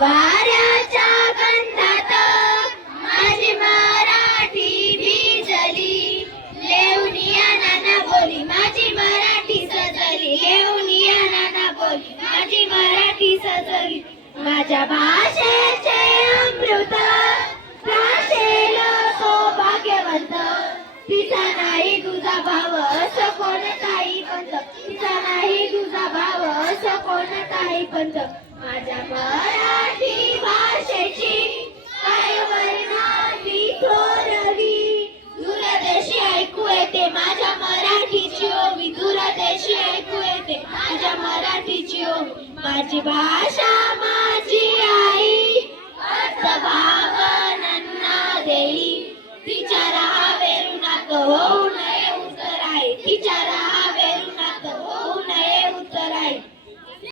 वाऱ्याच्या गंधात माझी मराठी भिजली, लेवनिया नाना बोली माझी मराठी सजली, लेवनिया नाना बोली माझी मराठी सजली. माझ्या भाषेचे अमृत प्राशेल तो भाग्यवंत, तिचा नाही तुझा भाव असं कोणताही पंत, तिचा नाही तुझा भाव असं कोणताही पंत. माझ्या मराठी भाषेची काय वर्णावी थोरवी, दूरदेशी ऐकू येते माझ्या मराठीची ओवी, दूरदेशी ऐकू येते माझ्या मराठीची ओवी. माझी भाषा